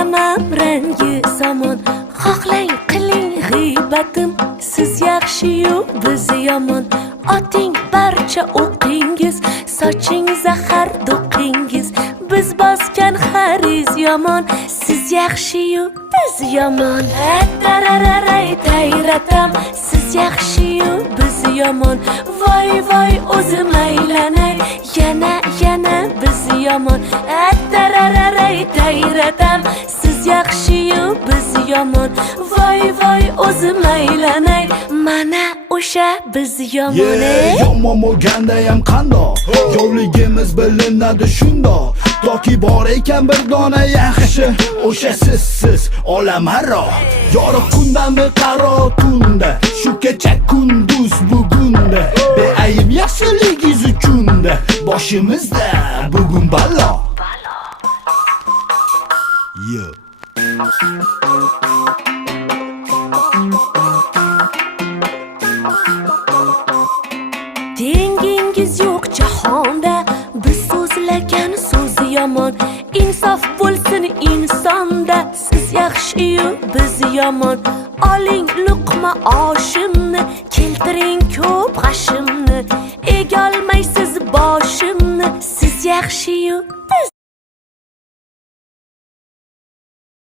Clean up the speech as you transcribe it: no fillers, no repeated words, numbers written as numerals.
bilaman rangi zamon. Xohlang qiling g'iybatim, siz yaxshi-yu biz yomon. Oting barcha o'qingiz, soching zahar do'qingiz. Biz bosgan xariz yomon, siz yaxshi-yu biz yomon. Tarararay tayratam, siz yaxshi-yu biz yomon. Voy voy o'zim aylanay, yana biz yomon. Tarararay tayratam, siz yaxshi-yu biz yomon. Voy voy o'zim aylanay, mana o'sha biz yomon. Yomon bo'lgandayam qandoq, yo'qligimiz bilinadi shundoq. Toki bor ekan bir dona yaxshi, o'sha siz olamaro. Yorug' kundami qaro tunda, shu kecha kunduz bugunda. Beayb yaxshiligingiz uchunda, boshimizda bugun balo. Tengingiz yo'q jahonda, biz so'zlagan so'z yomon. Insof bo'lsin insonda, siz yaxshi-yu biz yomon. Oling luqma oshimni, keltiring ko'p g'ashimni. Egolmaysiz boshimni, siz yaxshi-yu